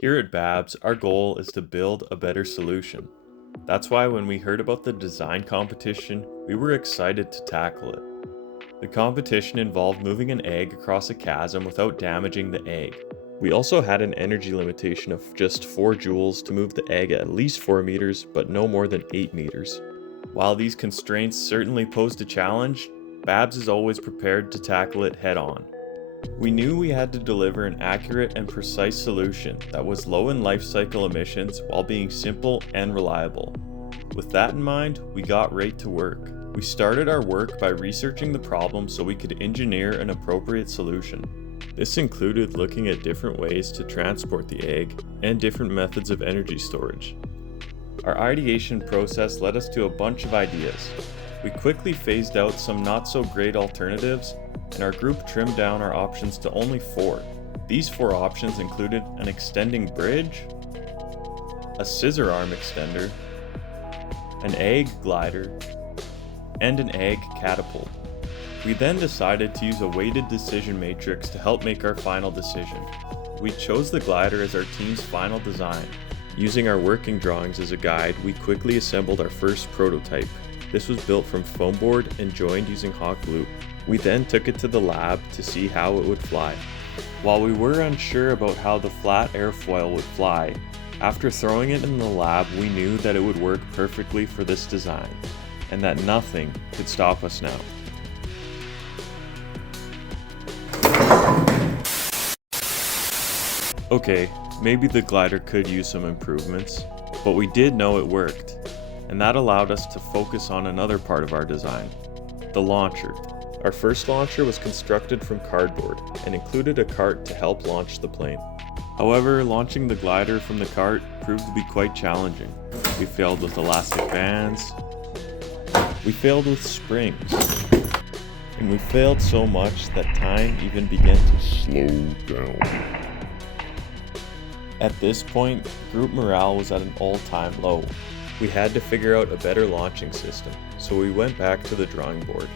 Here at Babs, our goal is to build a better solution. That's why when we heard about the design competition, we were excited to tackle it. The competition involved moving an egg across a chasm without damaging the egg. We also had an energy limitation of just 4 joules to move the egg at least 4 meters, but no more than 8 meters. While these constraints certainly posed a challenge, Babs is always prepared to tackle it head on. We knew we had to deliver an accurate and precise solution that was low in life cycle emissions while being simple and reliable. With that in mind, we got right to work. We started our work by researching the problem so we could engineer an appropriate solution. This included looking at different ways to transport the egg and different methods of energy storage. Our ideation process led us to a bunch of ideas. We quickly phased out some not so great alternatives, and our group trimmed down our options to only 4. These 4 options included an extending bridge, a scissor arm extender, an egg glider, and an egg catapult. We then decided to use a weighted decision matrix to help make our final decision. We chose the glider as our team's final design. Using our working drawings as a guide, we quickly assembled our first prototype. This was built from foam board and joined using hot glue. We then took it to the lab to see how it would fly. While we were unsure about how the flat airfoil would fly, after throwing it in the lab we knew that it would work perfectly for this design, and that nothing could stop us now. Okay, maybe the glider could use some improvements, but we did know it worked, and that allowed us to focus on another part of our design, the launcher. Our first launcher was constructed from cardboard and included a cart to help launch the plane. However, launching the glider from the cart proved to be quite challenging. We failed with elastic bands, we failed with springs, and we failed so much that time even began to slow down. At this point, group morale was at an all-time low. We had to figure out a better launching system, so we went back to the drawing board.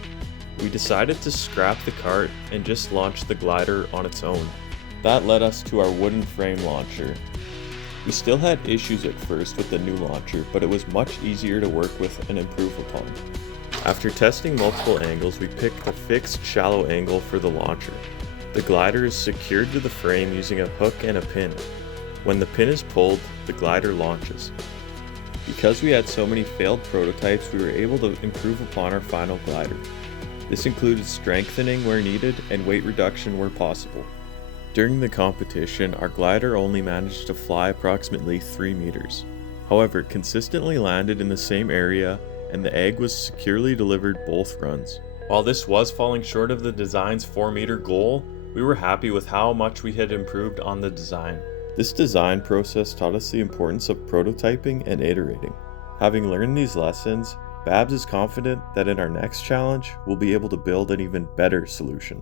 We decided to scrap the cart and just launch the glider on its own. That led us to our wooden frame launcher. We still had issues at first with the new launcher, but it was much easier to work with and improve upon. After testing multiple angles, we picked the fixed shallow angle for the launcher. The glider is secured to the frame using a hook and a pin. When the pin is pulled, the glider launches. Because we had so many failed prototypes, we were able to improve upon our final glider. This included strengthening where needed and weight reduction where possible. During the competition, our glider only managed to fly approximately 3 meters. However, it consistently landed in the same area and the egg was securely delivered both runs. While this was falling short of the design's 4-meter goal, we were happy with how much we had improved on the design. This design process taught us the importance of prototyping and iterating. Having learned these lessons, Babs is confident that in our next challenge, we'll be able to build an even better solution.